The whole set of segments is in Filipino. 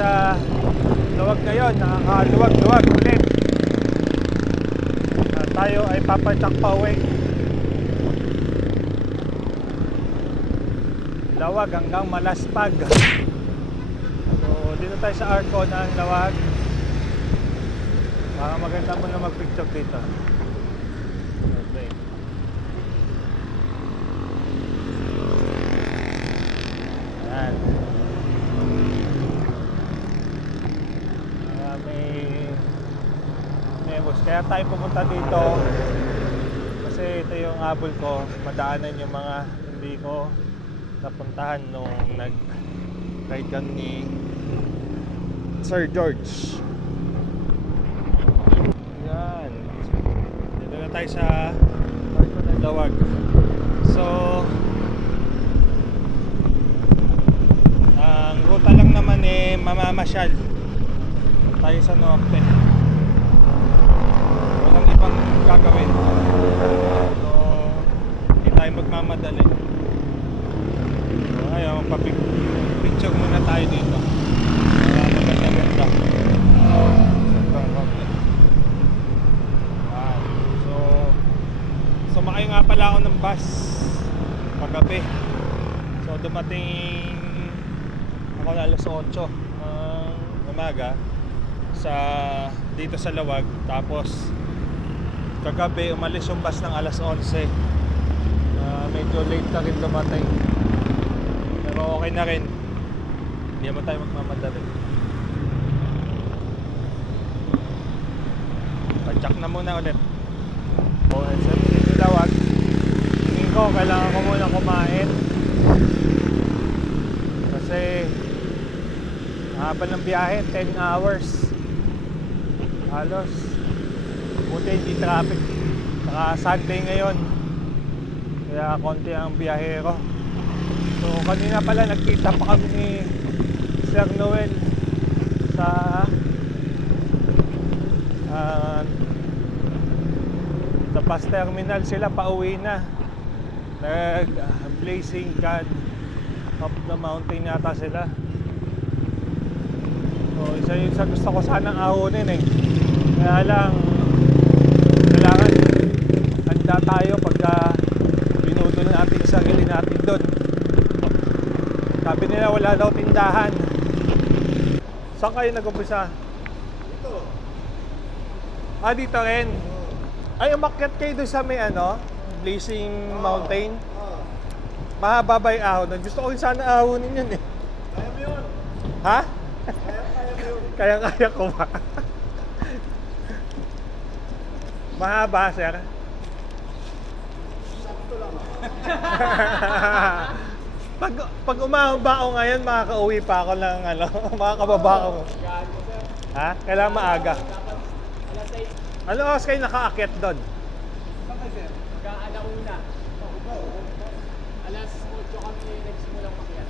sa luwag ngayon. Nakakaluwag-luwag ulit. Tayo ay papadyak pa uwi. Lawag hanggang Malaspag. So dito tayo sa Arco ng Lawag. Maganda mo na mag-picture dito. Okay. Ayan. May bus. Kaya tayo pumunta dito kasi ito yung habol ko. Madaanan yung mga hindi ko napuntahan nung nag-ride kami ni Sir George. Yan. Dito na tayo sa Lawag. So ang ruta lang naman mamamasyal tayo sa norte. Walang ibang gagawin. So hindi tayo magmamadali. So ayaw, magpa-picture muna tayo dito. Maganda-ganda. So sumakay nga pala ako ng bus paggabi. So dumating ako na alas 8 ng umaga dito sa Lawag. Tapos kagabi umalis yung bus ng alas 11. Medyo late na rin dumating. Pero okay na rin. Hindi naman tayo magmamadali. Padyak na muna ulit. Sa Lawag, tingin ko kailangan ko muna kumain kasi haba ng biyahe, 10 hours halos. Buti hindi traffic, saka Sunday ngayon kaya konti ang biyahero. So kanina pala nagkita pa kami ni Sir Noel sa bus terminal. Sila pauwi na, blazing God up the mountain yata sila. So isa yun sa gusto ko sanang ahunin kaya lang kailangan handa tayo pagka binudol natin yung sarili natin doon. Sabi nila wala daw tindahan. Saan kayo nag-umpisa? Dito. Dito rin. Ay, umakyat kayo doon sa may Blazing Mountain. Mahaba ba yung ahon? Gusto ko rin sana ahonin yun Kaya mo yun. Ha? Kaya mo yun. Kaya ko ba? Mahaba, sir? Sakto lang Pag umahon ba ako ngayon, makakauwi pa ako ng makakababa ako. Ha? Kailangan maaga. Ano oras kayo nakaakyat doon? Saan kayo, sir? Mag-aalauna. Alas 8 kami nagsimulang makyat.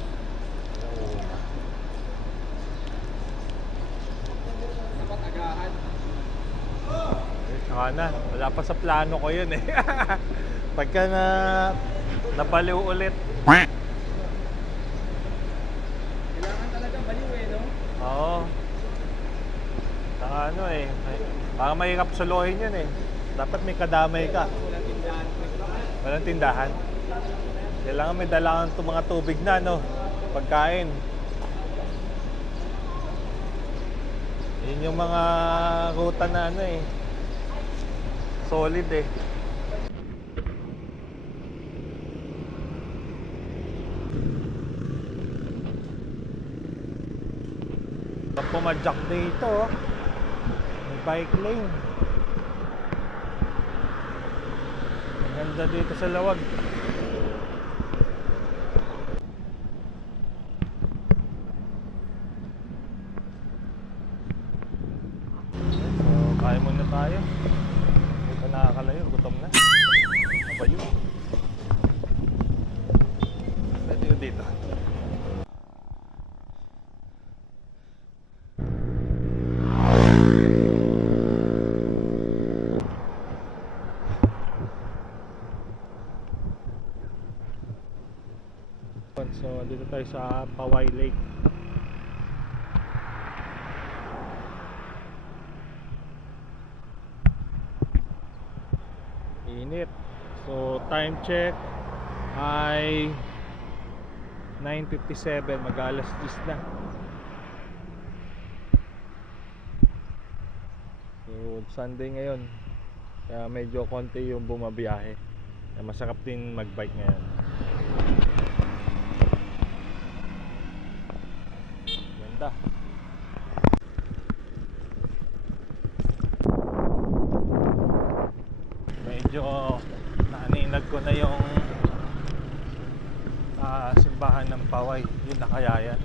Dapat agahan. Saka na, wala pa sa plano ko yun Pagka nabaliw ulit. Kailangan talaga baliw no? Oo. Saka baka mahirap suluhin yun Dapat may kadamay ka. Walang tindahan. Walang tindahan. Kailangan may dala kang mga tubig na pagkain. Yun yung mga ruta na solid Pumadyak dito may bike lane. Ang ganda dito sa Lawag. So kaya muna tayo. Hindi pa nakakalayo, gutom na. Apa yun? Pwede yun dito. So dito tayo sa Paway Lake. Init. So time check ay 9:57, mag-alas 10 na. So Sunday ngayon, kaya medyo konti yung bumabiyahe. Kaya masarap din mag-bike ngayon. Ganda. Medyo naaninag ko na yung simbahan ng Paway. Yun na kaya yan.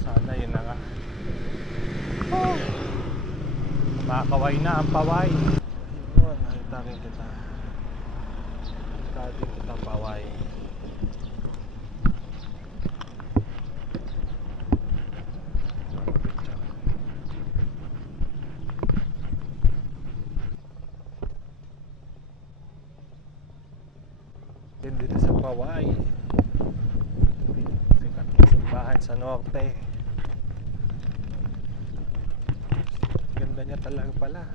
Sana yun na nga. Oh, makakaway na ang Paway. Yun, nakita rin kita. Nakita rin kita Paway. Din dito sa Paway. Sikat na simbahan sa norte. Ganda niya talaga pala.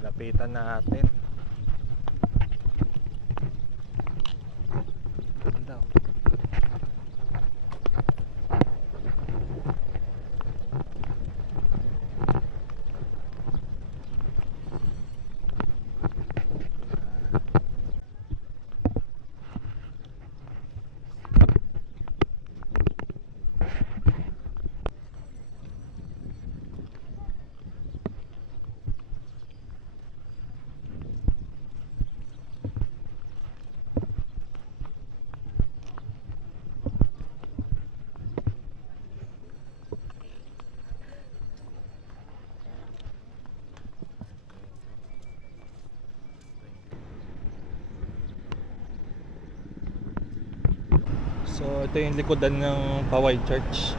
Lapitan natin. Ganda. So ito yung likodan ng Paway Church.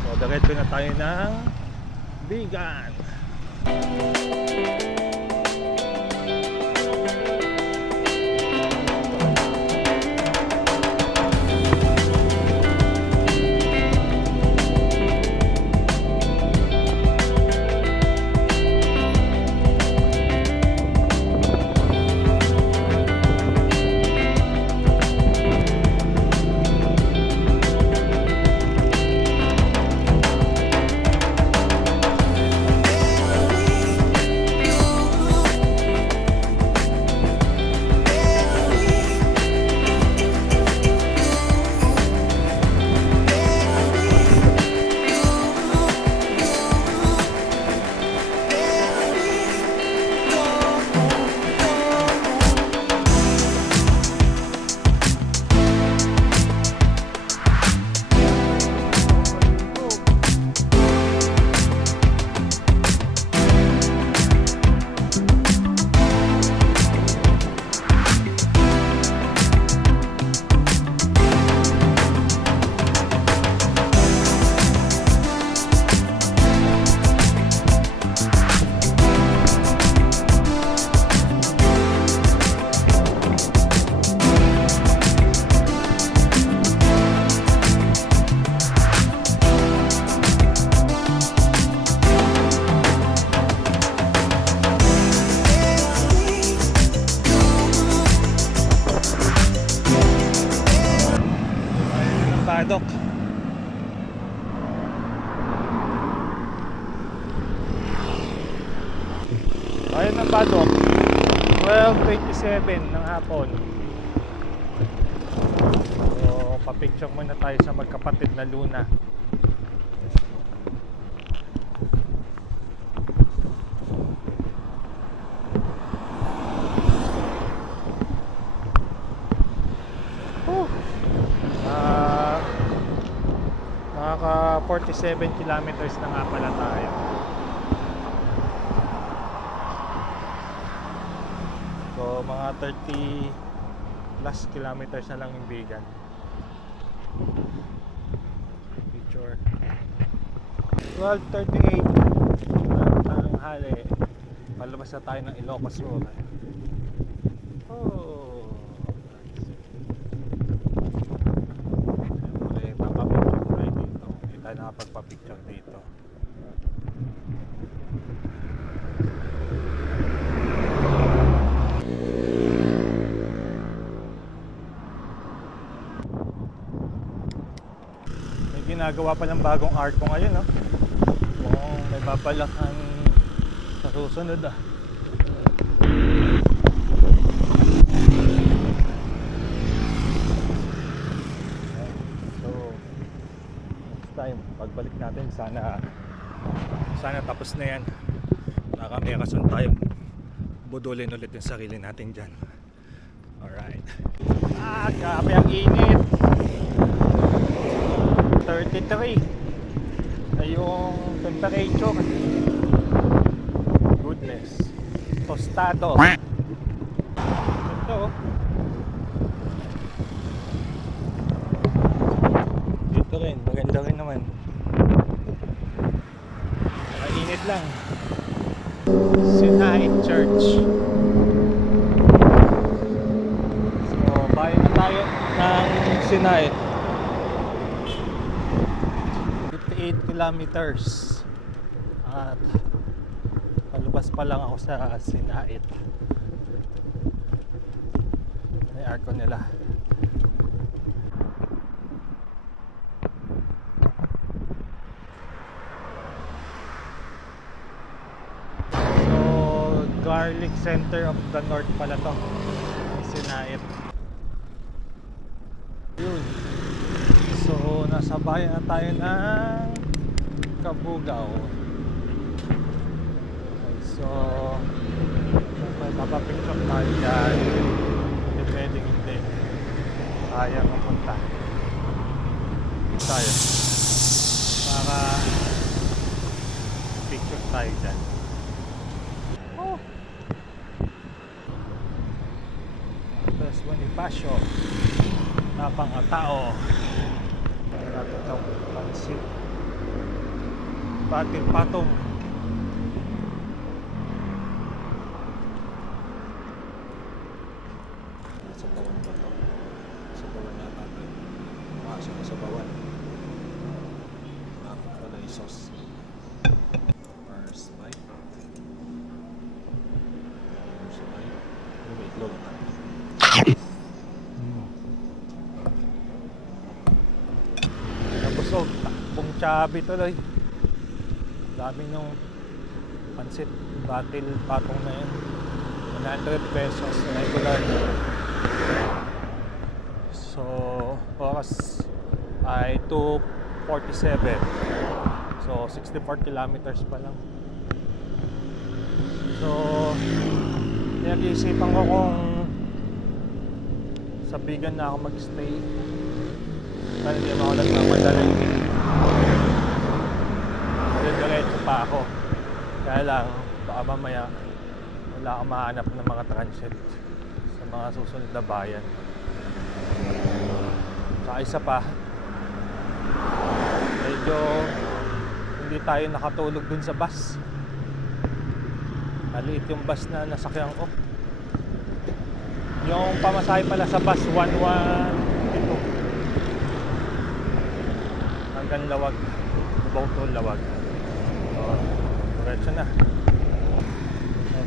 So diretso na tayo ng Bigan. Padok. Ayun ang Padok. 12:27 ng hapon. So, papicture muna tayo sa magkapatid na Luna. Nakaka 47 kilometers na nga pala tayo. So mga 30 plus kilometers na lang yung Bigan. Picture 12:38 ng hali. Palabas na tayo ng Ilocos Sur. Oh, makapagpa-picture dito. May ginagawa palang bagong arko ngayon, no? Mukhang may babalakan sa susunod, ah. So, next time, pagbalik natin, sana tapos na yan. Baka may kasun tayo budulin ulit yung sarili natin dyan. Alright. Grabe ang init. 33 ay yung temperature. Goodness. Tostado. Ito, oh. Dito rin, maganda rin naman. Mainit lang. Sinai Church. So, bayan na tayo ng Sinai. 58 kilometers. At palabas pa lang ako sa Sinai. May aircon nila. Garlic Center of the North pala to, Sinait. Yun. So, nasa bayan na tayo ng Cabugao. Okay, so may papapicture tayo dyan. Hindi pwedeng hindi. Kaya mapunta tayo para picture tayo dyan. Tapos Bonifacio, Tapang Atao, Natutong Pansit, Batil Patong. Sa bawan ba to? Sa bawan yata ito. Pumasok na sa bawan. Nakakot pala yung sauce. First bite. First bite. Ano ba itlog? Nabusog, takbong Chabi tuloy. Dami nung pansit, Batil Patong na yun. 100 pesos regular. So, oras ay 2:47. So, 64 kilometers pa lang. So, pinag-iisipan ko kung sa Bigan na ako mag-stay. Kaya hindi mo ako nagmamadali. Diretso pa ako. Kaya lang, baka mamaya wala akong mahanap ng mga transit sa mga susunod na bayan. Saka isa pa, medyo hindi tayo nakatulog dun sa bus. Maliit yung bus na nasakyan ko. Yung pamasahe pala sa bus 112 hanggang Lawag, Lubao to Lawag. So, diretso na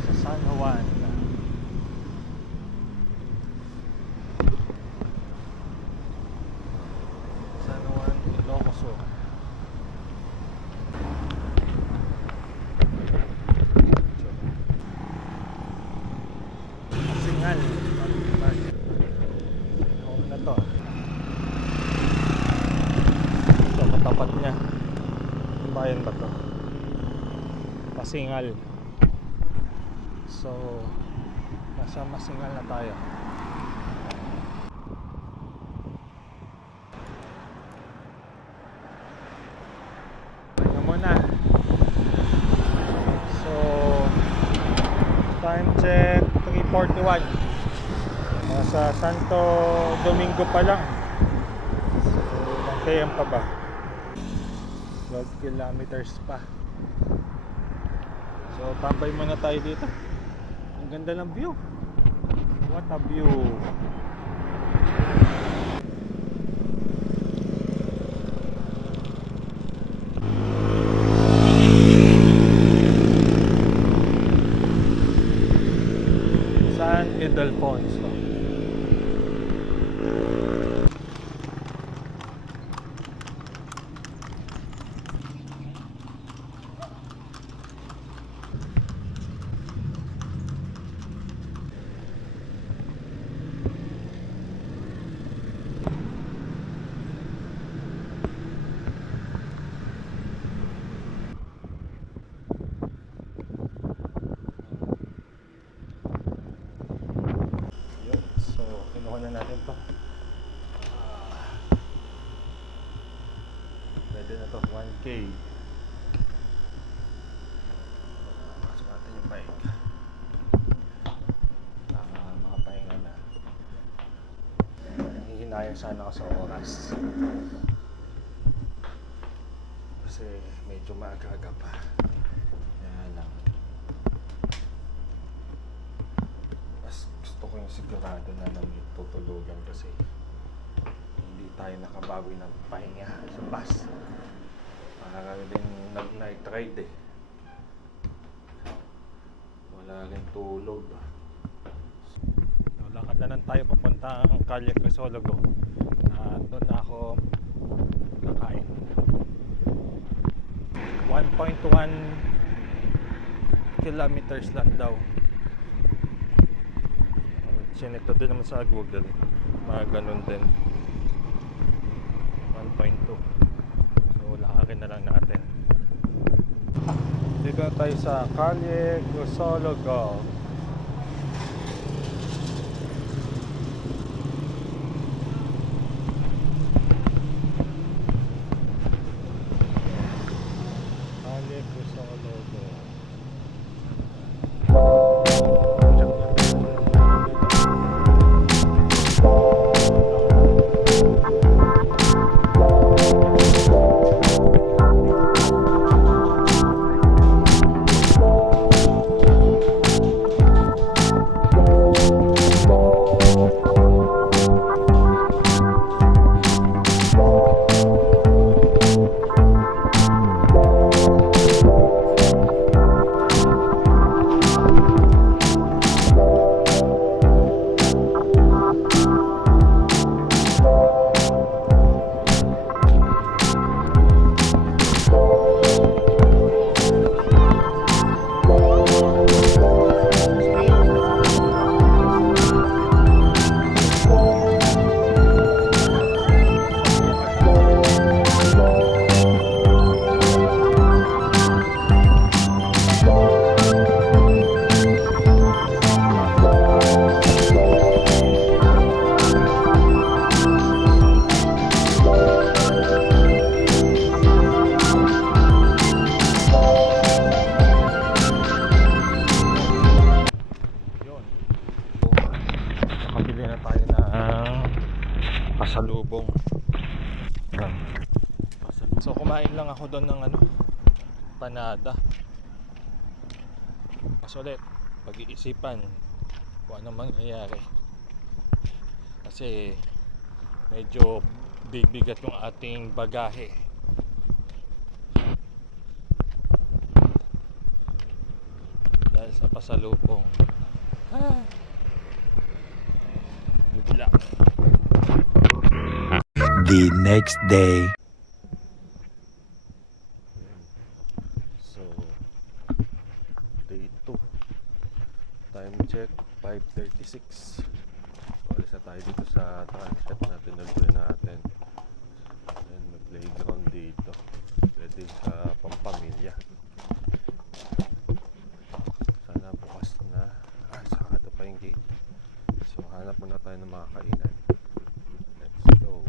sa San Juan. San Juan, Ilocos. Singal. Ako na to. Ito, katapat niya. Ang bayan ba to? Masingal. So, nasa Masingal na tayo. Tingnan mo na. So, time check 3:41. Nasa Santo Domingo pa lang. So, ilang pa ba? 12 kilometers pa. So, tambay muna tayo dito. Ang ganda ng view. What a view. muna natin to. Pwede na to, 1K. Pasok natin yung bike. Makapahinga na. Hihinayang sana ako sa oras. Kasi medyo maaga-aga pa. Kaya lang. Mas gusto ko yung sigurado na may tutulugan kasi hindi tayo nakabawi ng pahinga sa bus. Para rin nag-night ride eh. Wala rin tulog. So, lakad na lang tayo papunta ang Calle Crisologo. Doon na ako kakain. 1.1 kilometers lang daw. Sinito din naman sa Google. Mga ganun din. 1.2. So lakarin na lang natin. Dito na tayo sa Calle Crisologo. Calle Crisologo. Nakabili na tayo ng pasalubong. Yan. So kumain lang ako doon ng panada. Mas ulit, pag-iisipan kung anong mangyayari. Kasi medyo bibigat yung ating bagahe. Dahil sa pasalubong. Bibila. The next day. So, day 2. Time check, 5:36. Alis na tayo dito sa transcat na tinulboy natin. And may playground dito. Pwede sa pampamilya. Sana bukas na. Sarado pa yung gate. So, hanap muna tayo ng mga kainan. Let's go.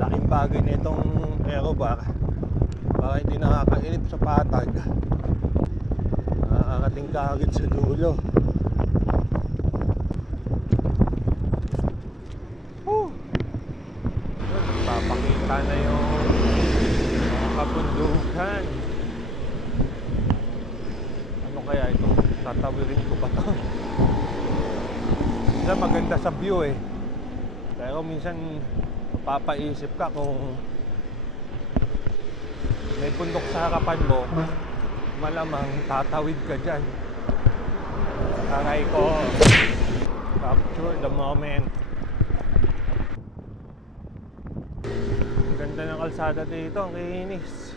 Laking bagay na itong aerobar. Baka hindi nakakainip sa patag. Nakakating ka agad sa dulo. Papakita na yung mga kabundukan. Ano kaya ito? Tatawirin ko ba ito? Minsan maganda sa view eh. Pero minsan mapapaisip ka kung may bundok sa harapan mo, malamang tatawid ka dyan. Aray ko, capture the moment. Ang ganda ng kalsada dito, ang kinis.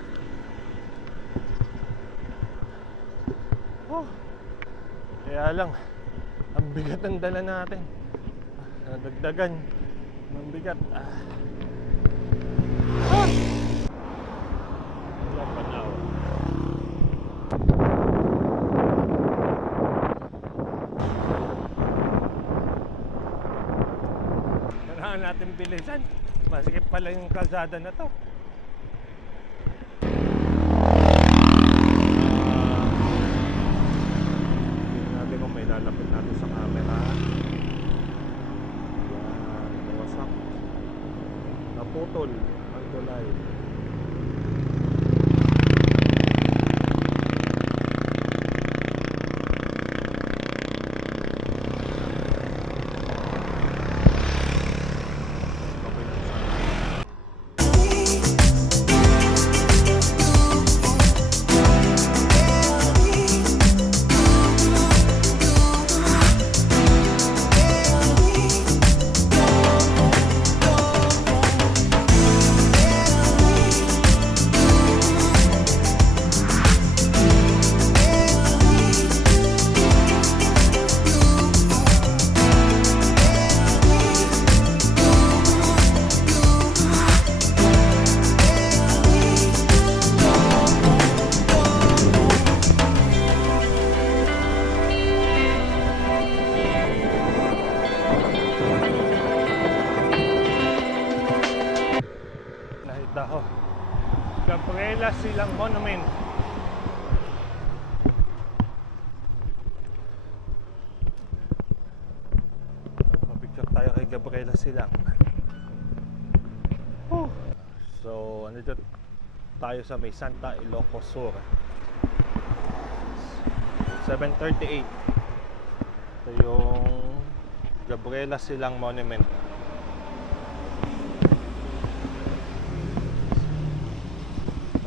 Kaya lang, ang bigat ng dala natin. Nadagdagan ng bigat. Wala pa na ako. kailangan natin bilisan. Masikip pala yung kalsada na to. Tingnan natin kung may lalapit natin sa camera. Yan, wasak. Naputol ang tulay. Okay lang sana. Nakita ko Gabriela Silang Monument. Mapicture tayo kay Gabriela Silang. So andito tayo sa may Santa Ilocos Sur. 7:38. Ito yung Gabriela Silang Monument.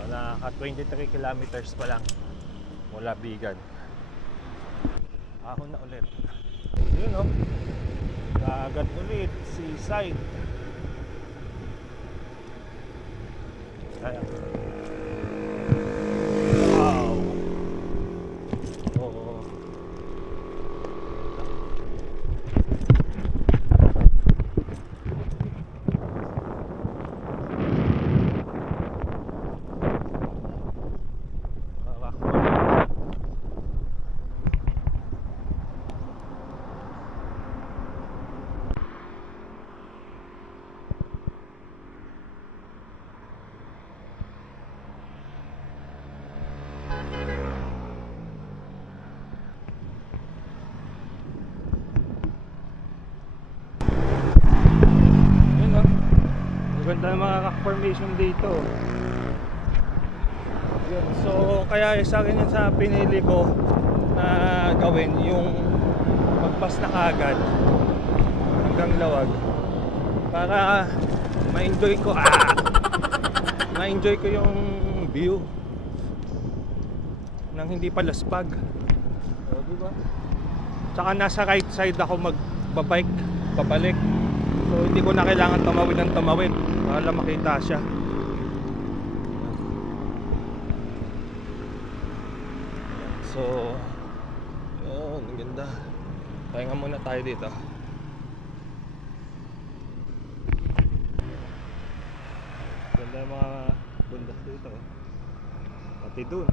Naka 23 kilometers pa lang mula Bigan. Ako na ulit. Yun o. Dagat ulit. Seaside. Kaya. Wow. Oo. Ganda ng mga rock formation dito. Yun. So kaya sa akin yun sa pinili ko na gawin yung magpas na kagad hanggang Lawag para ma-enjoy ko ma-enjoy ko yung view nang hindi palaspag. O, diba? Tsaka nasa right side ako magbabike pabalik. So hindi ko na kailangan tumawid ng tumawid para makita siya. So yun, ang ganda. Pahinga muna tayo dito. Ganda yung mga bundok dito. Pati dun.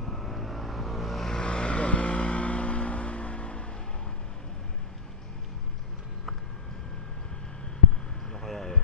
Ano kaya yun?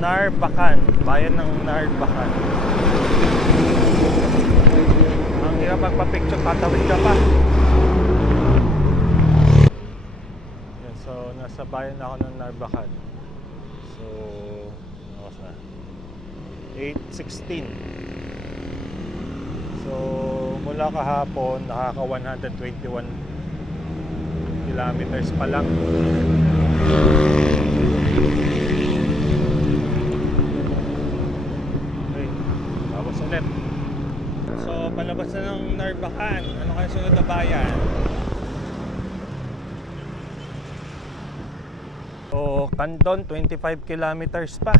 Narbacan, bayan ng Narbacan. Ang hirap magpa-picture, tatawid ka pa. Yan, so nasa bayan ako ng Narbacan. So oras na 8:16. So mula kahapon nakaka 121 kilometers pa lang. Okay, bawas ulit. So, palabas na ng Narvacan. Ano kaya sunod na bayan? So, Candon, 25 kilometers pa.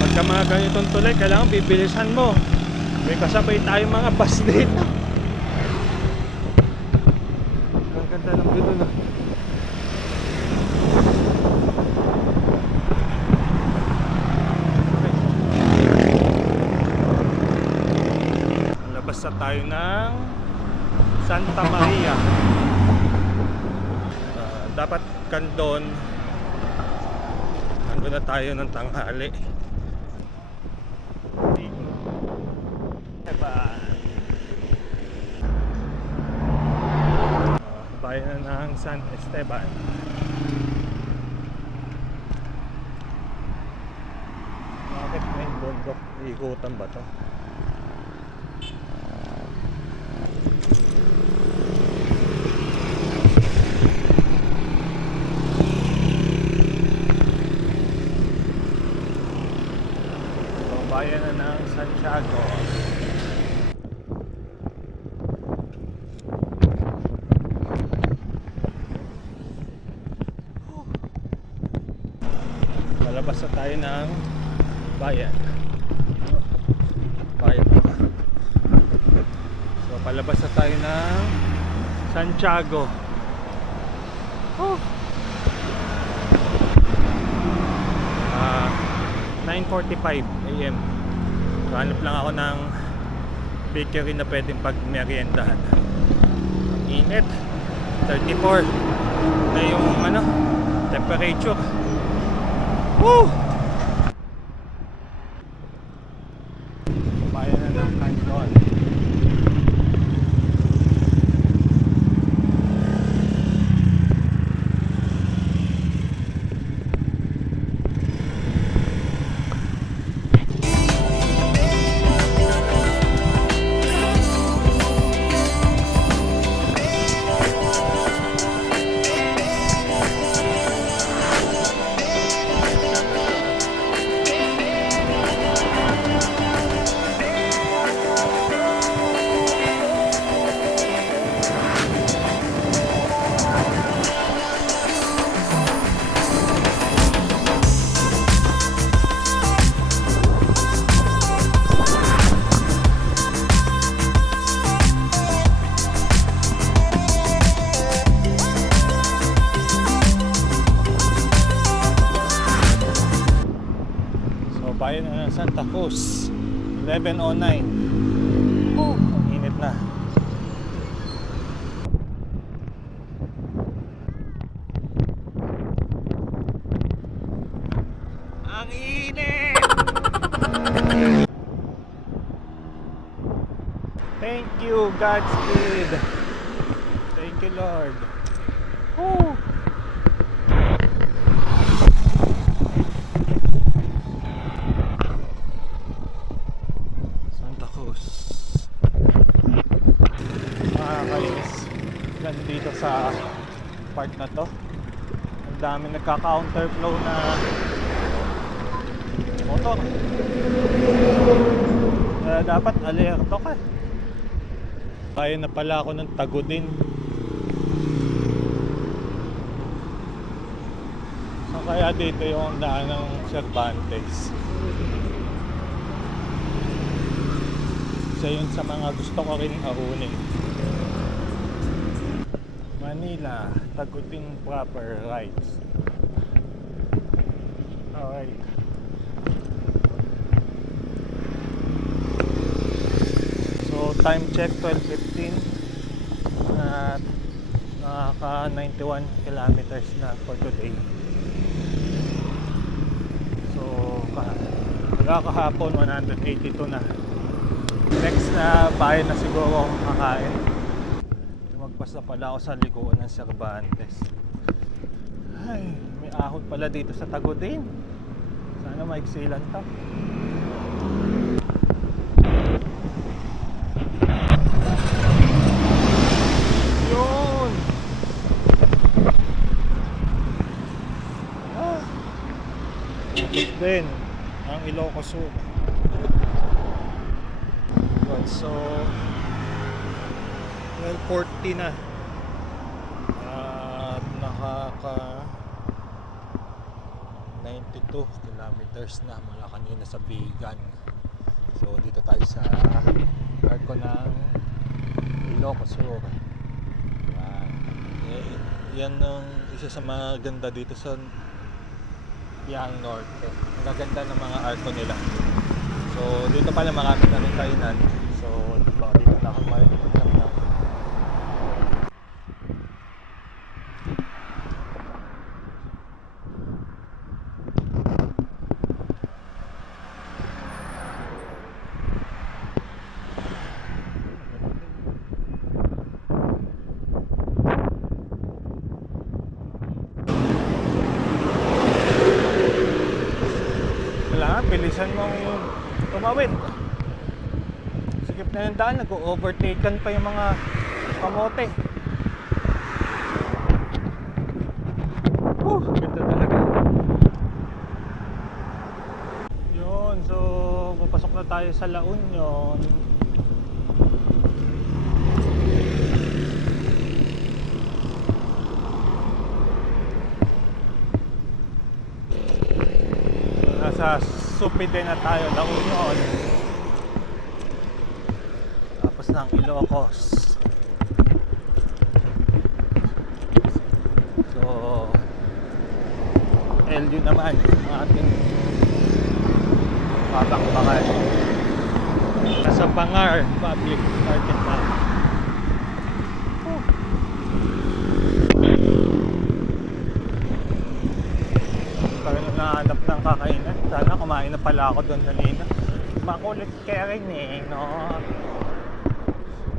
Pagka mga ganitong tulay, kailangan bibilisan mo. May kasabay tayong mga bus dito. Ang ganda ng view na. Labas na tayo ng Santa Maria. Dapat Candon. Ando na tayo ng tanghali. Bayan na ng San Esteban. Bakit may bundok? Ikutan ba to? So, bayan na ng Santiago. Palabas na tayo ng bayan. Bayan na ba? So palabas na tayo ng Santiago. 9:45 AM. So hanap lang ako ng bakery na pwedeng pagmeriendahan. Ang init. 34 na yung temperature. Woo! Bayan na ng Candon. Bayan na ng Santa Cruz. 11:09. Oh, ang init na. Ang init! Thank you, Godspeed. Thank you, Lord. Oh. Dito sa part na to ang dami nagka-counterflow na motor, kaya dapat alerto ka. Kaya na pala ako ng Tagudin. So kaya dito yung daan ng Cervantes. Isa yun sa mga gusto ko rin ahunin. Manila, Tagudin proper rights. Alright. So time check 12:15 at nakaka 91 kilometers na for today. So kahapon 182 na. Next na bayan na siguro akong kakain. Basta pala ako sa likuan ng Cervantes. Ay, may ahon pala dito sa Tagudin. Sana maiksilan to. Yun! din ang Ilocos Sur. Yun, so 12:40 na at nakaka 92 kilometers na mula kanina sa Bigan. So dito tayo sa arko ng Ilocos Sur. Yan ang isa sa mga ganda dito sa Yang Norte. Ang ganda ng mga arko nila. So dito pala marami na rin kainan. So dito na ako makikita na. Kailangan bilisan mong tumawid. Sikip na yung daan, nag-overtaken pa yung mga kamote. Ganda talaga. Yun, so papasok na tayo sa La Union. Nasa Supide na tayo, La Union. Tapos ng Ilocos. So LU naman ang ating babang-bakal. Nasa Bangar Public Market na. Nahanap ng kakainan. Sana kumain na pala ako doon kanina. Makulit kaya rin eh, no?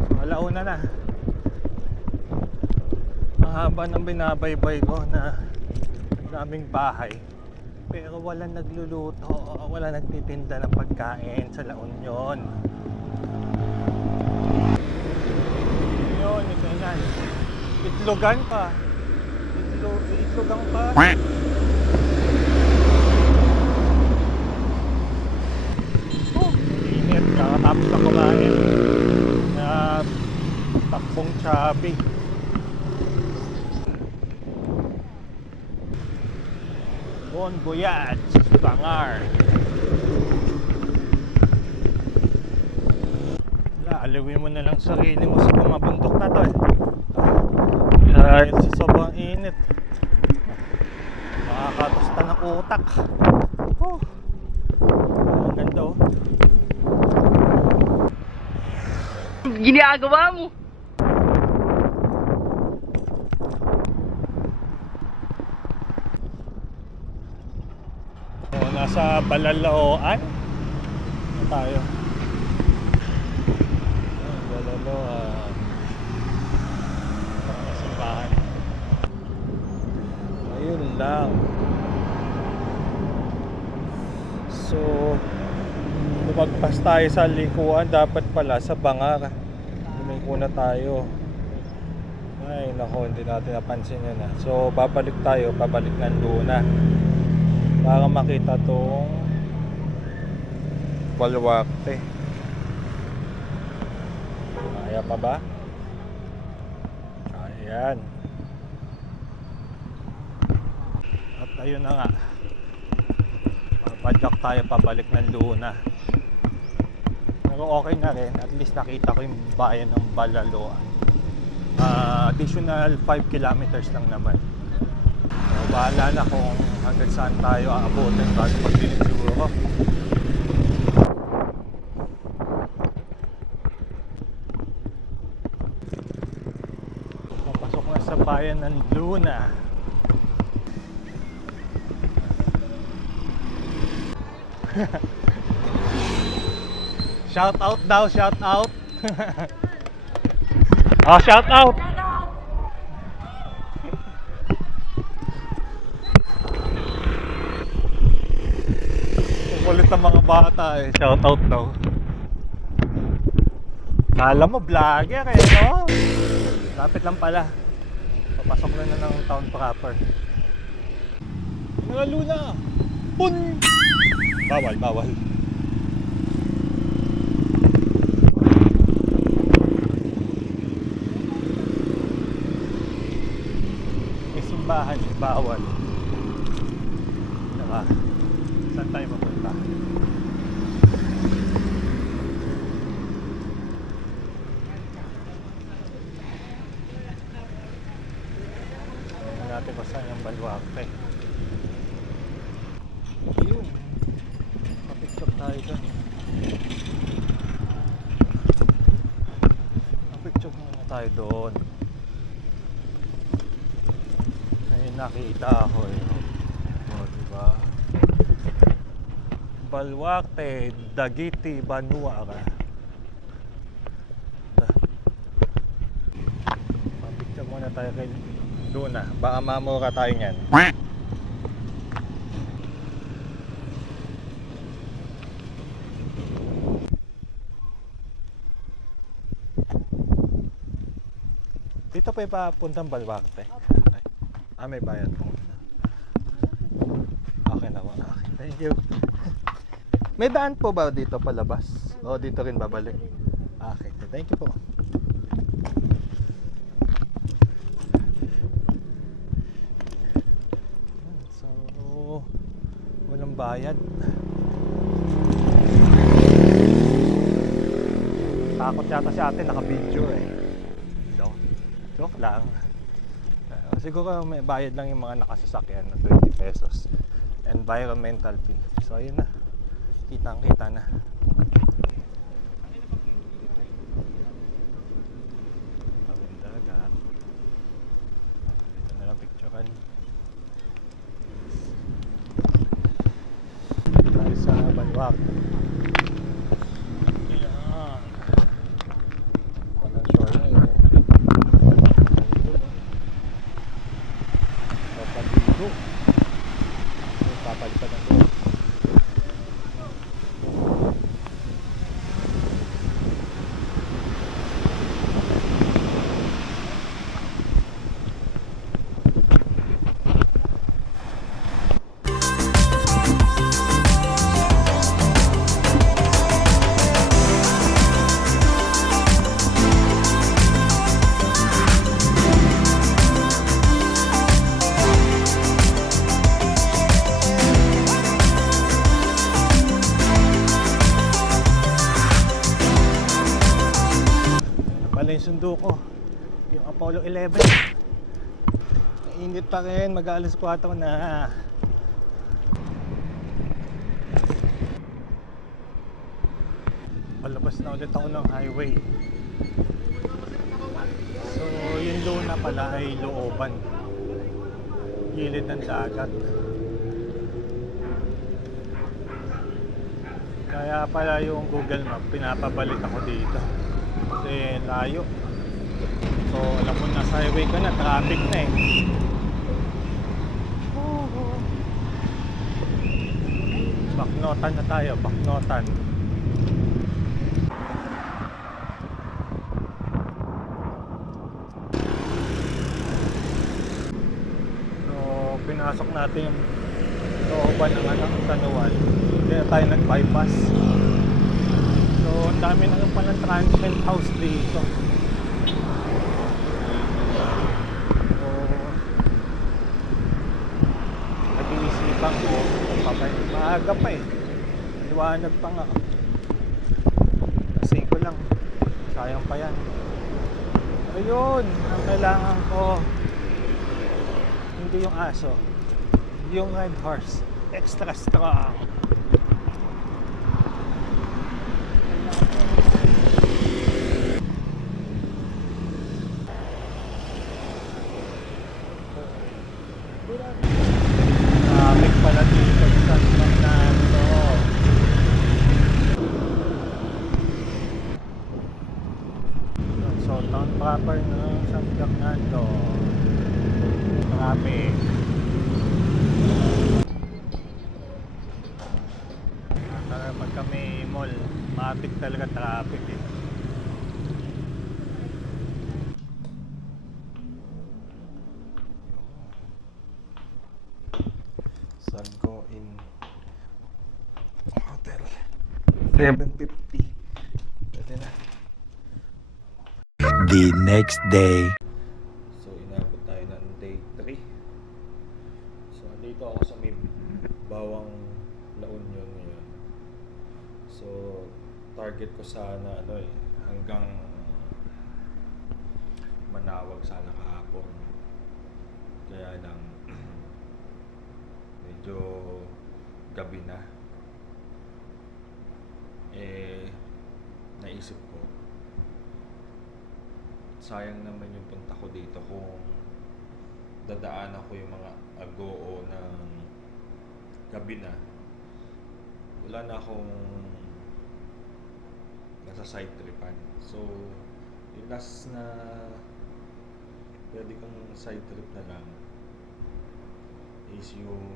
So, alauna na. Ang haba ng binabaybay ko na daming bahay. Pero wala nagluluto, wala nagtitinda ng pagkain sa La Union. Yun, ito yan. Itlogan pa. Itlogan pa. Kakatapos na kumain na takbong Chubby. Bon Voyage, Bangar. Alawin mo na lang sarili mo sa mga bundok na to eh. Dahil sa sobrang init, makakatusta ng utak. Ang ganda oh. Ginagawa mo. So, nasa Balaloan na tayo. Balaloan. Parang simbahan. Ayun lang. So lumagpas tayo sa likuan, dapat pala sa Bangar. Lumiko na tayo. Ay nako, hindi natin napansin yun ah. So babalik tayo, pabalik ng Luna para makita tong Baluarte. Kaya pa ba? Ayan. At ayun na nga, padyak tayo pabalik ng Luna. Pero okay na rin, at least nakita ko yung bayan ng Balaloan. Additional 5 kilometers lang naman. So, bahala na kung hanggang saan tayo aabutin bago magdilim siguro. Papasok na sa bayan ng Luna. Shout out daw, shout out. Oh, shout out. Kulit ng mga bata eh, shout out daw. Kala mo vlogger eh, no? Lapit lang pala. Papasok na ng town proper. Mga Luna. Pun! Bawal, bawal. May simbahan, bawal. Diba? Saan tayo mapunta? Tingnan natin kung saan yung Baluarte. Yun. Papicture tayo dyan. Papicture muna tayo doon. Ay, nakita ako eh. O, diba? Baluarte, Dagiti, Banuara. Papicture muna tayo kay Luna. Baka mamura tayo niyan. Dito pa yung papuntang Baluarte. Ay. May bayad po. Okay na po. Okay. Thank you. May daan po ba dito palabas? O dito rin babalik? Okay. Thank you po. So, walang bayad. Takot yata si ate naka-video eh. Joke lang. Siguro may bayad lang yung mga nakasasakyan na 20 pesos. Environmental fee. So ayun na. Kitang-kita na. Paganda. Dito na lang picturean. Tayo sa Baluarte. Ayan. Walang shore na yun. Papalitan ng doon. Pala yung sundo ko, yung Apollo 11. Mainit pa rin, mag-aalas 4 na. Palabas na ulit ako ng highway. So yung Luna pala ay looban, gilid ng dagat. Kaya pala yung Google Map pinapabalik ako dito kasi layo. So alam mo na sa highway ka na, traffic na eh. Baknotan na tayo, Baknotan. So pinasok natin yung looban ng Kanuan. Kaya tayo nag-bypass. So ang dami na yung palang transient house dito. So nag-iisipan ko kung papay. Maaga pa eh. Liwanag pa nga. Kasi ko lang. Sayang pa yan. Ayun, ang kailangan ko hindi yung aso, yung red horse. Extra strong. Traffic pala dito sa San Fernando. So town proper ng San Fernando. Traffic. Pagka may mall, matik talaga traffic eh. San go in 7:50. Pwede na. The next day. So, inabot tayo ng day 3. So, dito ako sa may Bawang La Union ngayon. So, target ko sana hanggang Manawag sana kahapon. Kaya lang medyo gabi na. Naisip ko sayang naman yung punta ko dito kung dadaanan ko yung mga agoo ng gabi na. Wala na akong nasa side tripan. So, yung last na pwede kong side trip na lang is yung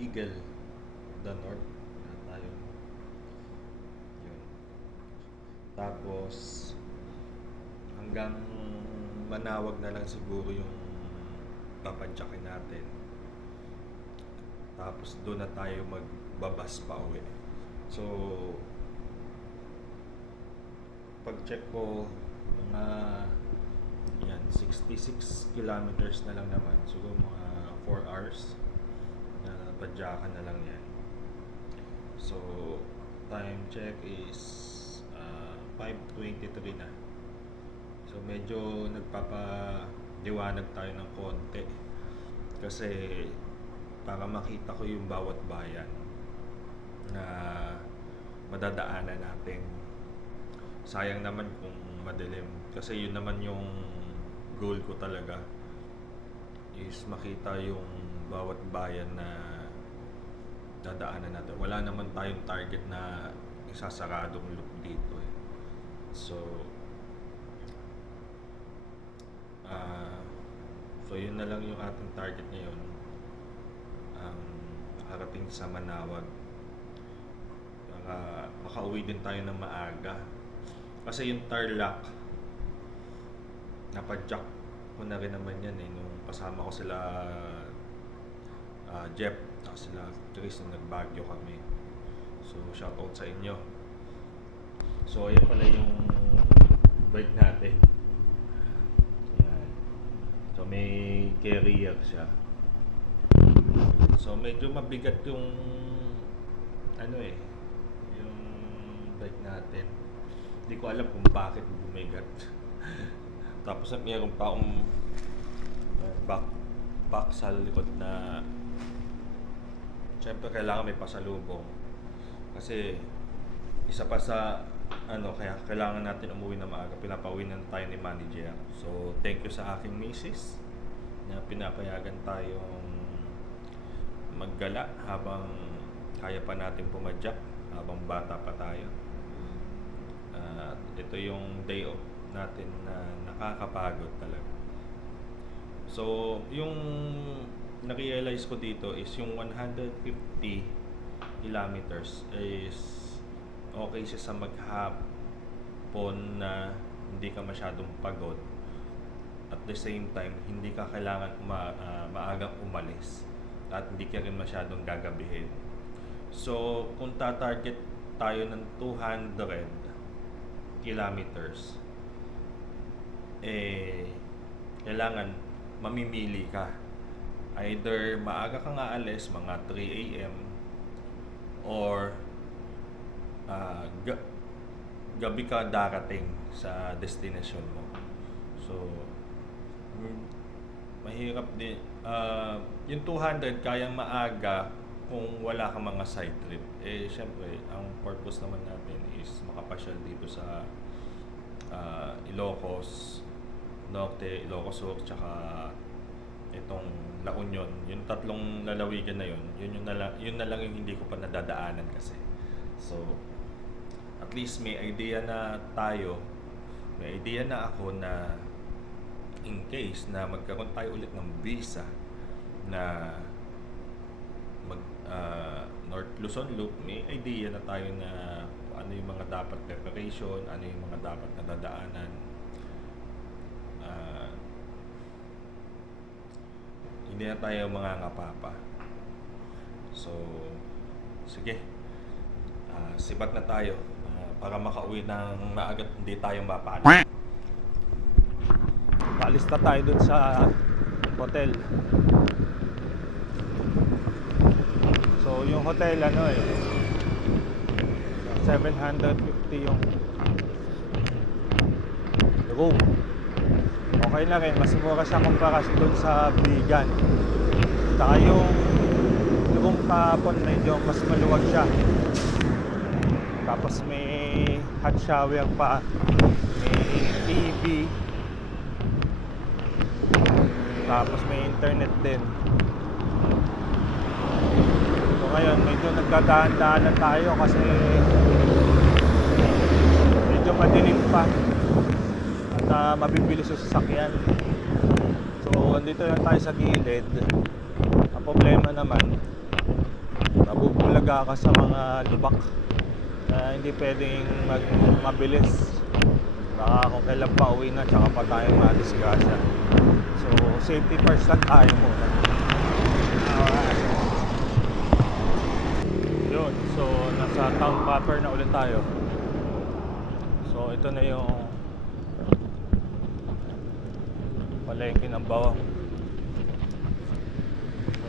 Eagle the North na tayo. Yun. Tapos hanggang Manawag na lang siguro yung papadyakin natin. Tapos doon na tayo magbabas pa uwi. So pag-check ko mga 66 kilometers na lang naman. Siguro mga 4 hours na padyakan na lang yan. So time check is 5:23 na. So medyo nagpapaliwanag tayo ng konti kasi para makita ko yung bawat bayan na madadaanan natin. Sayang naman kung madilim kasi yun naman yung goal ko talaga is makita yung bawat bayan na dadaanan natin. Wala naman tayong target na isasaradong loop dito eh. So yun na lang yung ating target ngayon. Nakarating sa Manawag. Makauwi din tayo ng maaga. Kasi yung Tarlac, napadyak ko na rin naman yan eh. Nung kasama ko sila Jeff, sila Chris, nung nagbagyo kami. So shoutout sa inyo. So ayan pala yung bike natin. Ayan. So may carrier siya. So medyo mabigat yung yung bike natin. Hindi ko alam kung bakit bumigat. Tapos mayroon pa akong backpack sa likod na syempre kailangan may pasalubong. Kasi isa pa sa kaya kailangan natin umuwi na maaga. Pinapauwi na tayo ni manager. So thank you sa aking misis na pinapayagan tayong maggala habang kaya pa natin pumadyak, habang bata pa tayo. Ito yung day off natin na nakakapagod talaga. So yung na-realize ko dito is yung 150 kilometers is okay siya sa maghapon na hindi ka masyadong pagod. At the same time, hindi ka kailangan maagang umalis at hindi ka rin masyadong gagabihin. So, kung ta-target tayo ng 200 kilometers, kailangan mamimili ka. Either maaga kang aalis, mga 3 AM, or gabi ka darating sa destination mo. So, mahirap din. Yung 200 kayang maaga kung wala kang mga side trip. Syempre, ang purpose naman natin is makapasyal dito sa Ilocos Norte, Ilocos Sur, tsaka itong La Union. Yung tatlong lalawigan na yun na lang yung hindi ko pa nadadaanan kasi. So, at least may idea na tayo, may idea na ako na in case na magkaroon tayo ulit ng visa na North Luzon Loop, may idea na tayo na ano yung mga dapat preparation, ano yung mga dapat na dadaanan. Hindi na tayo mga ngapapa. So sige, sibat na tayo para makauwi ng maagat, hindi tayo mapanik. Paalis na tayo dun sa hotel. So yung hotel ano eh 750 yung room. Okay na rin, mas mura siya kumpara dun sa Bigan. Saka yung room kahapon medyo mas maluwag siya. Tapos may hot shower pa, may TV, tapos may internet din. So ngayon medyo nagdadaan-daanan tayo kasi medyo madilim pa at mabibilis yung sasakyan. So andito lang tayo sa gilid. Ang problema naman, mabubulaga ka sa mga lubak na hindi pwedeng mabilis. Baka kung kailan pa uwi na, tsaka pa tayo madisgrasya. So safety first lang tayo muna. Yun, so nasa town proper na ulit tayo. So ito na yung palengke ng Bawang.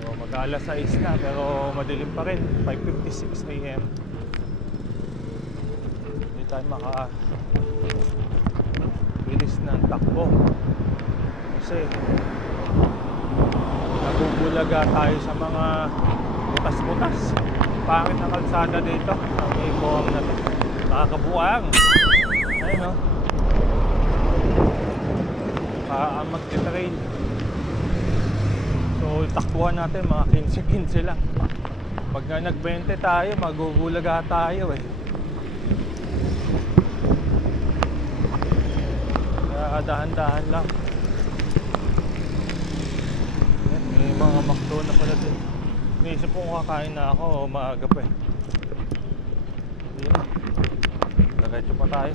So mag-alas 6 na pero madilim pa rin, 5:56 AM. Hindi tayo bilis ng takbo kasi nabubulaga tayo sa mga butas-butas. Pangit na kalsada dito, ang ibong na to, nakakabuang. Ayun o, magti-trail. So takbuhan natin mga 15-15 lang. Pag nag-20 tayo, magugulaga tayo eh. Dahan-dahan lang. Yan, may mga McDo na pala din. Naisip kong kakain na ako, maaga pa eh. Hindi na. Diretso pa tayo.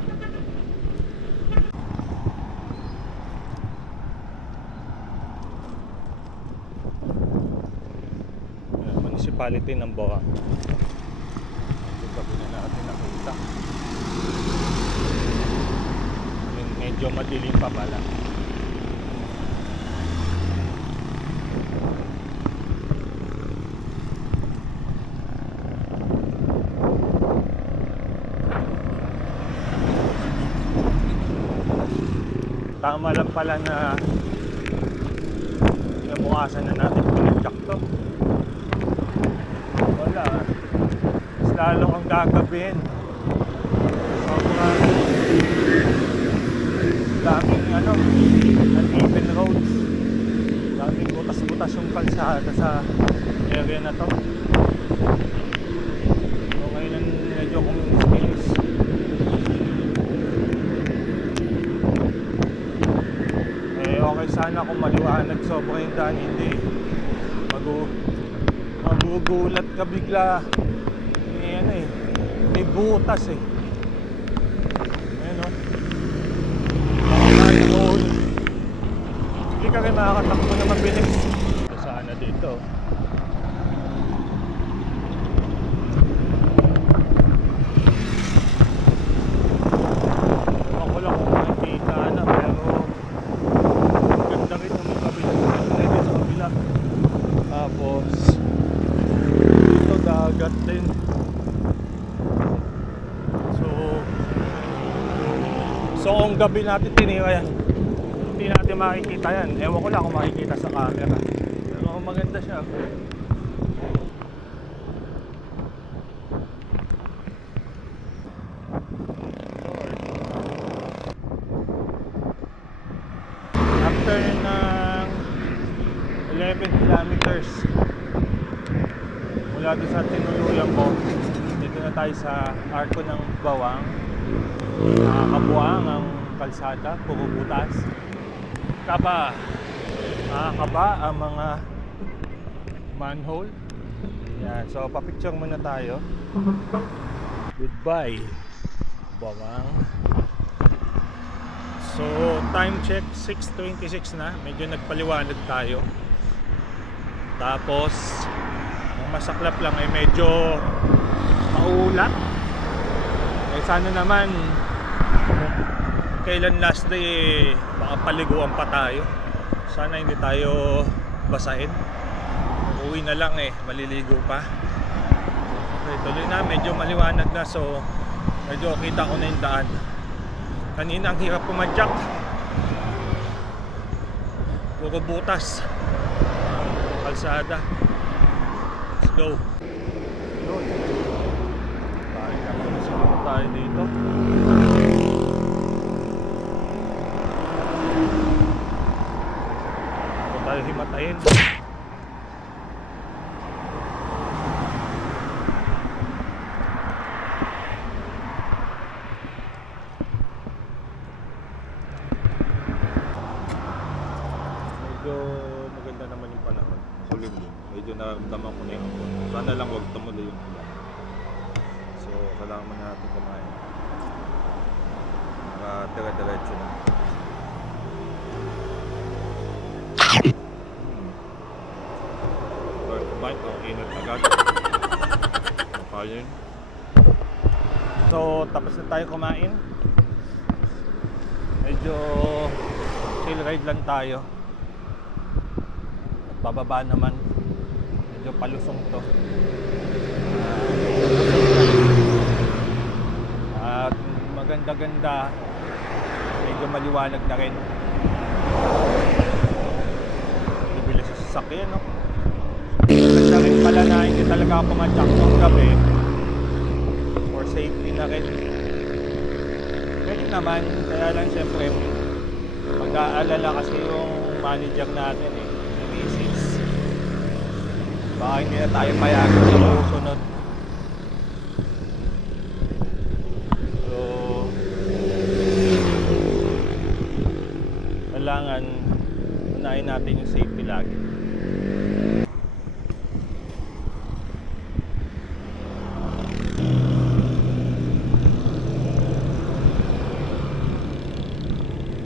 Yan, municipality ng Bawang. Ito gabi na natin nakita. Medyo madilim pa pala. Tama lang pala na pinabukasan na natin pinagtsak to. Wala, mas lalo kang gagabihin. Sobrang daming uneven roads, daming butas-butas yung kalsada sa area na to. So ngayon medyo kuminis-kinis. Okay sana kung maliwanag sobra yung daan, hindi magugulat ka bigla. May butas eh. Hindi ka rin makakatakbo na mabilis. Sana dito. Ewan ko lang kung makikita na, pero ganda rin yung may kabila sa kabila. Tapos dito dagat din. So ang gabi natin tinira yan, hindi natin makikita yan. Ewan ko lang kung makikita sa camera, pero maganda siya. After ng 11 kilometers mula doon sa tinuluyan ko, dito na tayo sa Arco ng Bawang. Nakakabuang ang kalsada, puro butas. Nakakaba ang mga manhole. Yan, so papicture muna tayo. Goodbye, Bawang. So time check 6:26 na, medyo nagpaliwanag tayo. Tapos ang masaklap lang ay medyo mauulat. Eh sana naman kailan last day baka paliguan pa tayo. Sana hindi tayo basahin. Uwi na lang maliligo pa. Okay, tuloy na, medyo maliwanag na, so medyo kita ko na yung daan. Kanina ang hirap pumadyak. Puro butas. Kalsada. Let's go. Yun. Tayo na muna tayo dito. Ako tayo himatayin. Medyo maganda naman yung panahon. Kulim din. Medyo naramdaman ko na yung hapon. Sana lang wag tumuloy yung ulan. So, kailangan man natin kumain. Tira-diretso na. First bite, ang init agad. Makayin. So, tapos na tayo kumain. Medyo chill ride lang tayo. At bababa naman. Medyo palusong to. At maganda-ganda. Medyo maliwanag na rin. Bibilis sa sasakyan, no? Maganda rin pala na hindi talaga ako pumadyak ng gabi. For safety na rin. Pwede naman, kaya lang siyempre mag-aalala kasi yung manager natin yung misis. Baka hindi na tayo payagan sa susunod. So kailangan unahin natin yung safety lagi.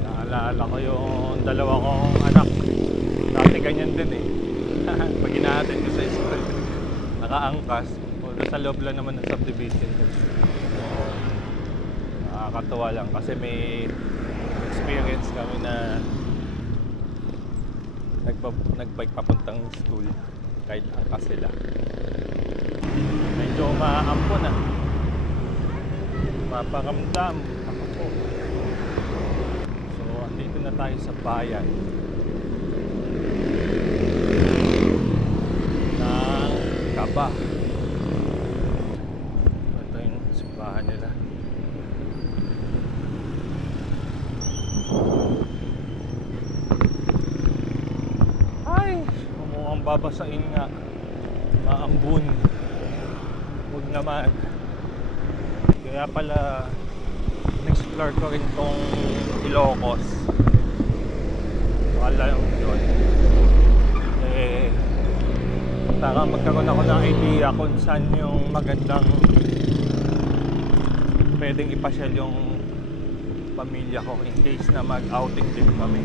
Naalala ko yung dalawa kong anak. Dati ganyan din pag inahatid ko sa school, nakaangkas. Sa loob lang naman ng subdivision. So, nakakatuwa lang kasi may experience kami na nagbike papuntang school kahit angkas sila. Medyo maaampo na. Maparamdam ako po. So, andito na tayo sa bayan ng Kaba. Ito yung simbahan nila. Ay, mukhang babasain nga. Maambun. Huwag naman. Kaya pala na-explore ko rin tong Ilocos. Akala yung yun. Para magkaroon ako ng idea kung saan yung magandang pwedeng ipasyal yung pamilya ko in case na mag-outing din kami.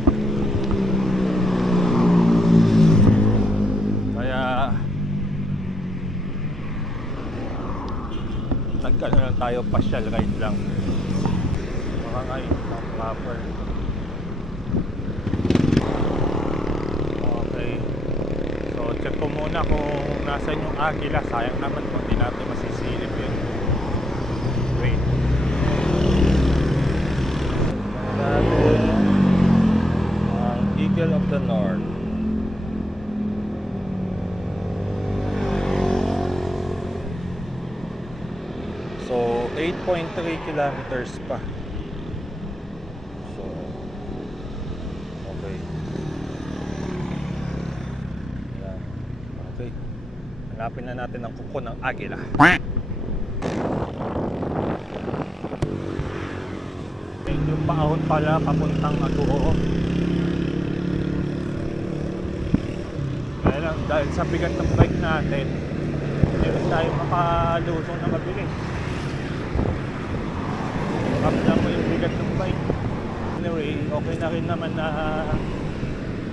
Kaya nagkano lang tayo, pasyal ride lang. Baka nga yung proper. Okay. So check ko muna kung nasan yung Agila. Sayang naman kung hindi natin masisilip yun. Wait. Natin ang Eagle of the North. So 8.3 kilometers pa. So okay. Yan. Okay. Hanapin na natin ang kuko ng Agila. Medyo paahon pala papuntang Aguo. Kaya lang dahil sa bigat ng bike natin, hindi rin tayo makalusong na mabilis. Ramdam mo yung bigat ng bike. Anyway, okay na rin naman na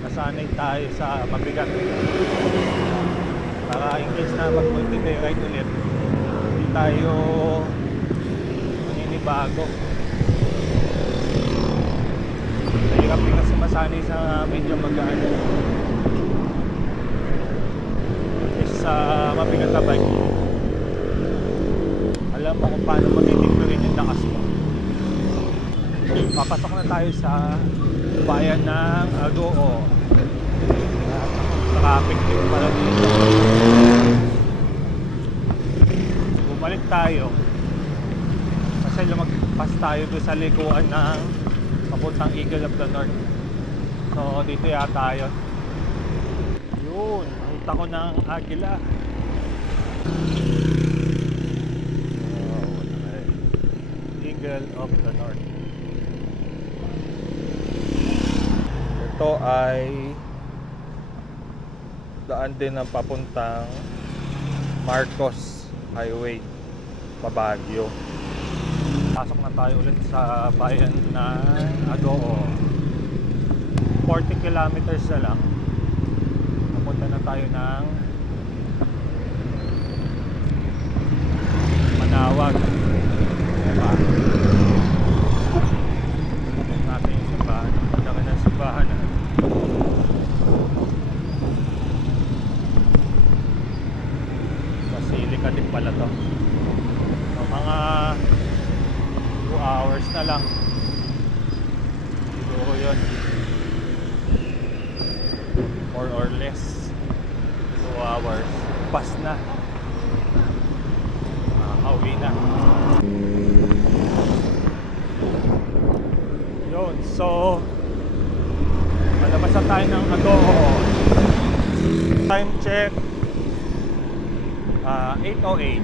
nasanay tayo sa mabigat. Para in case na mag-multi-day ride ulit, hindi tayo maninibago. Mahirap din kasi masanay sa medyo magaan. Sa mabigat na bike, alam mo kung paano matitignan yung lakas mo. Papasok na tayo sa bayan ng Agoo. Traffic din pala dito. Bumalik tayo kasi lumagpas tayo doon sa likuan ng papuntang Eagle of the North. So dito yata yun. Yun, nakita ko ng agila. Eagle of the North. Ito ay daan din ng papuntang Marcos Highway, Baguio. Pasok na tayo ulit sa bayan ng Agoo. 40 kilometers na lang. Napunta na tayo ng Manawag. Diba? Tignan natin yung simbahan. Ang laki ng simbahan. Basilica din pala to. So, mga 2 hours na lang. Siguro yun. More or less 2 hours. Pas na. Makakauwi na. Yun. So, malabas na tayo ng Agoo. Time check. 8:08.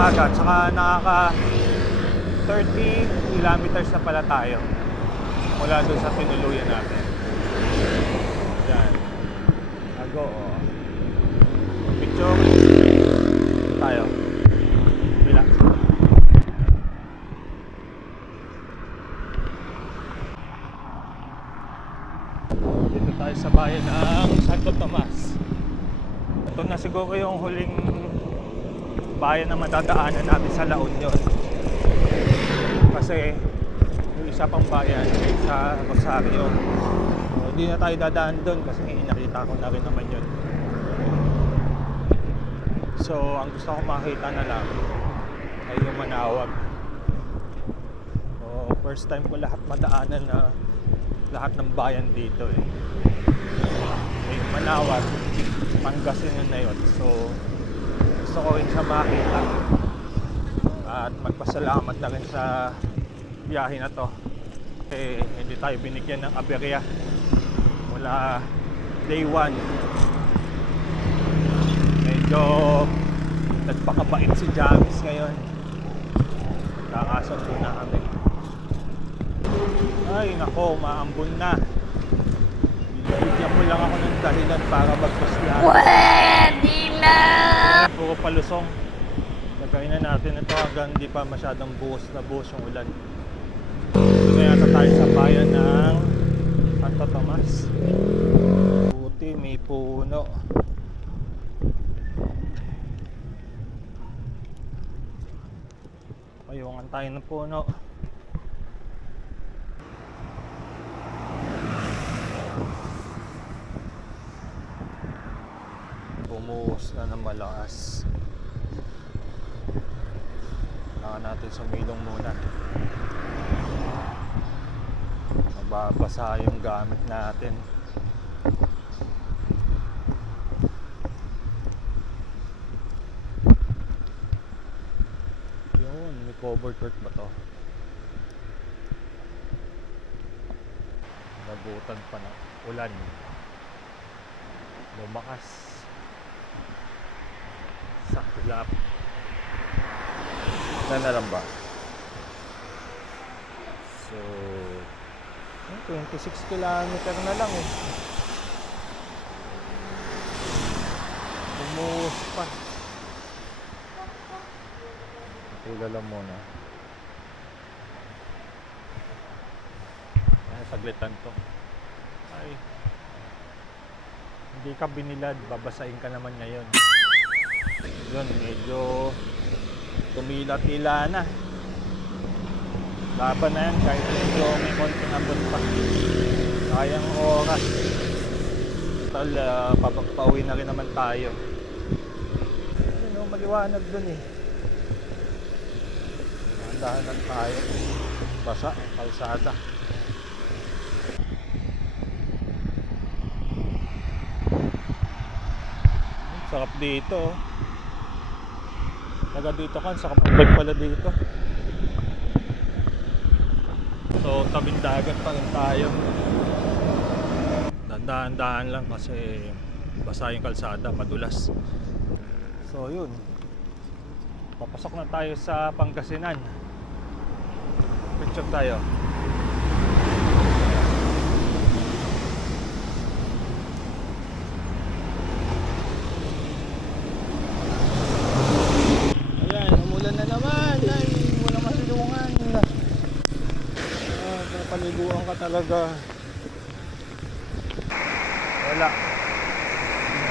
Agad, saka nakaka 30 kilometers na pala tayo mula doon sa tinuluyan natin. Yan. Agoo. Picture. Tayo. Bila. Dito tayo sa bayan ng Santo Tomas. Ito na siguro yung huling bayan na madadaanan natin sa La Union. Kasi yung isa pang bayan sa Rosario. So, hindi na tayo dadaan doon kasi nakita ko na rin naman yun. So ang gusto ko makita na lang ay yung Manawag. So first time ko lahat madaanan na lahat ng bayan dito eh. Yung Manawag, Pangasinan na yun. So gusto ko rin siya makita at magpasalamat na rin sa biyahe na to. Hindi tayo binigyan ng aberya mula day 1. Medyo nagpakabait si Jamis ngayon. Kakasundo na kami. Ay nako, maambon na. Bigyan mo lang ako ng dahilan para magpasla. Pwede na! Puro palusong. Gagawin na natin ito hanggang di pa masyadong buhos na buhos yung ulan. Dito na yata tayo sa bayan ng Santo Tomas. Buti may puno. Payungan tayo ng puno. Bumuhos na ng malakas. Kailangan natin sumilong muna. Mababasa yung gamit natin. Yun, may covered court ba to? Nabutan pa ng ulan. Lumakas. Saklap. Na lang ba? So 26 kilometer na lang eh. Bumuhos pa. Tula lang muna. Ay, saglitan to. Ay. Hindi ka binilad, babasahin ka naman ngayon. Yun, medyo tumila-tila na. Laban na yan kahit medyo may konting abot pa. Sayang oras. Total, papauwi na rin naman tayo. Ayun, maliwanag dun eh. Dahan lang tayo. Basa, kalsada. Sarap dito. Taga dito kan, sarap ang bag pala dito. So, tabing dagat pa rin tayo. Dahan-dahan lang kasi basa yung kalsada, madulas. So, yun. Papasok na tayo sa Pangasinan. Picture tayo. Ayan, umulan na naman. Ay, walang masilungan. Napaliguan ka talaga. Wala.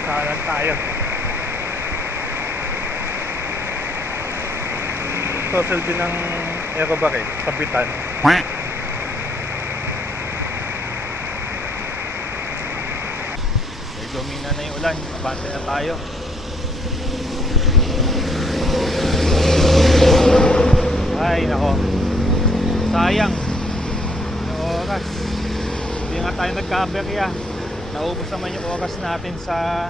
Saan tayo? Ito, silbi ng aerobar eh, kapitan. Lumina na yung ulan, abante na tayo. Ay, nako. Sayang. Yung oras. Hindi nga tayo nagka-aberya. Naubos naman yung oras natin sa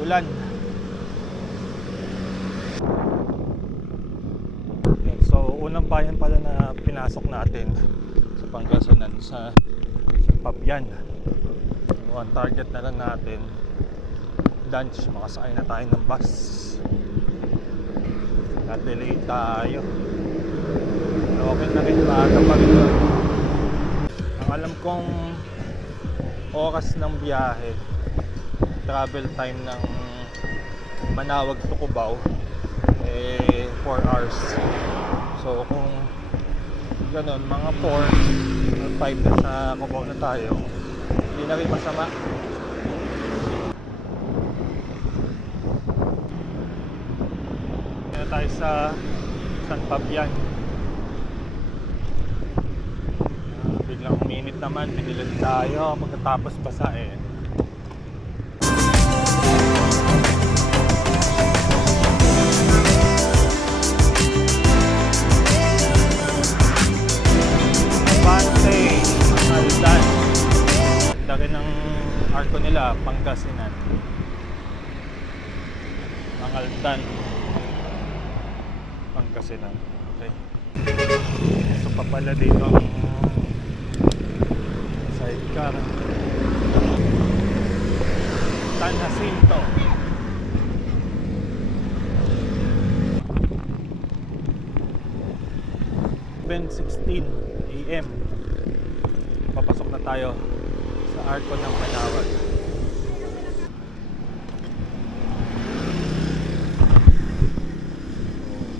ulan. So, unang bayan pala na pinasok natin sa Pangasinan sa Pabian. So, ang target na lang natin lunch, makasakay na tayo ng bus. Na-delay tayo. Okay na rin, maaga pa rin yun. Ang alam kong oras ng biyahe, travel time ng Manawag to Cubao, 4 hours. So kung ganun, mga 4 or 5 na sa Cubao na tayo, hindi na rin masama. Kaya tayo sa San Fabian. Biglang uminit naman, binilan tayo pagkatapos basahin. Aldan. Ganda rin ang arko nila, Pangasinan. Aldan. Pangasinan. Okay. So pa pala dito ang sidecar. San Jacinto. Ben 16 AM. Papasok na tayo sa Arco ng Manawag.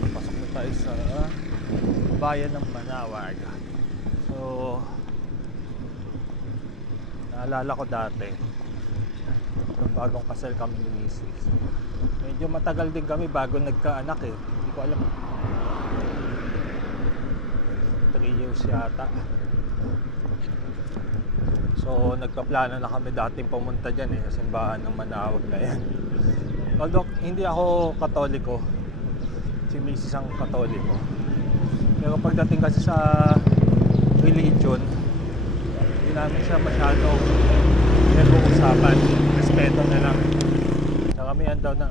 Papasok na tayo sa bayan ng Manawag. So, naalala ko dati nung bagong kasal kami ni Mrs. Medyo matagal din kami bago nagkaanak eh. Hindi ko alam. 3 years yata. So nagpaplano na kami dating pumunta dyan eh, sa simbahan ng Manawag na yan. Although hindi ako Katoliko, si Mrs. ang Katoliko. Pero pagdating kasi sa religion, hindi namin siya masyadong nag-uusapan. Respeto na lang. Sa kami yan daw na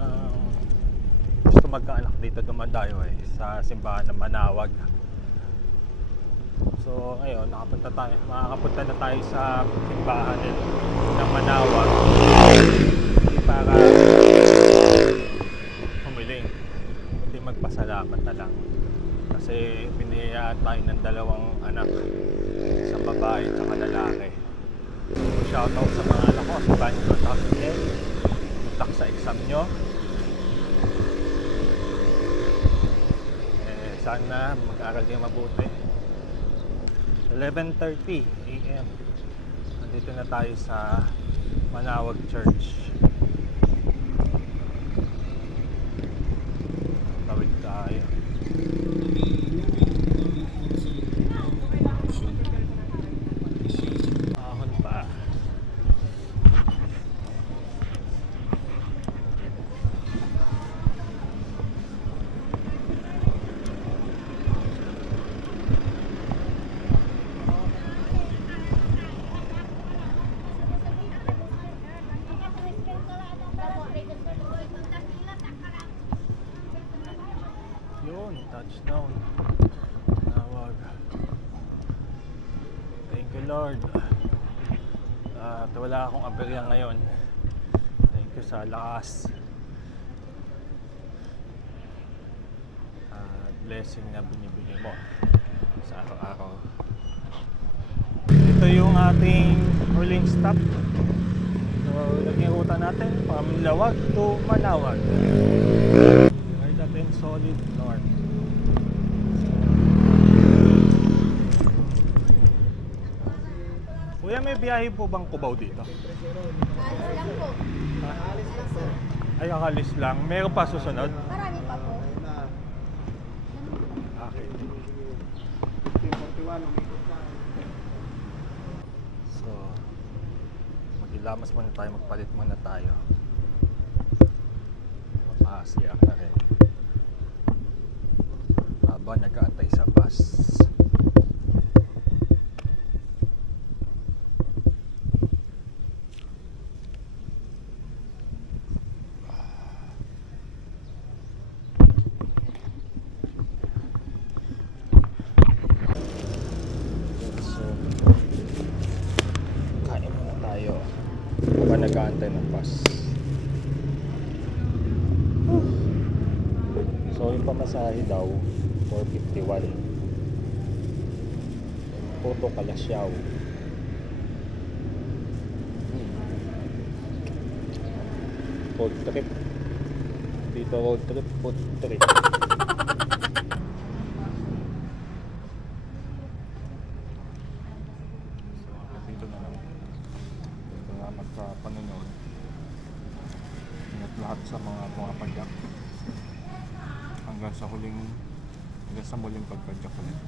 gusto magkaanak dito, dumandayo eh, sa simbahan ng Manawag. So ngayon, makakapunta na tayo sa simbahan ng Manawag para humiling, hindi magpasalamat na lang. Kasi pinahiyaan tayo ng 2 anak, isang babae at saka lalaki. So shoutout sa mga anak ko, sa Banyo 2010, mutak sa exam nyo. Sana mag-aaral kayo mabuti. 11:30 AM. Nandito na tayo sa Manawag Church. Tawid tayo. Ahon pa. Yun, touchdown. Nawag. Thank you Lord. At wala akong aberya ngayon. Thank you sa lakas. At blessing na binibigay mo sa araw-araw. Ito yung ating huling stop. So, naging ruta natin from Lawag to Manawag. Right natin solid north. Kuya, may biyahe po bang Cubao dito? Alis lang po. Ay, akalis lang. Meron pa susunod? Marami pa po. Okay. So, mag-ilamas muna tayo, magpalit muna tayo. Mapasiyak na rin. Habang nag-aantay sa bus. So, kain muna tayo habang nag-aantay ng bus. So, yung pamasahe daw 451 Puto Kalasyaw. Road trip dito, road trip, food trip. So, dito na lang. Dito na magkapanunod. Ingat lahat sa mga pumapadyak. Hanggang sa muling pagkadyak ulit.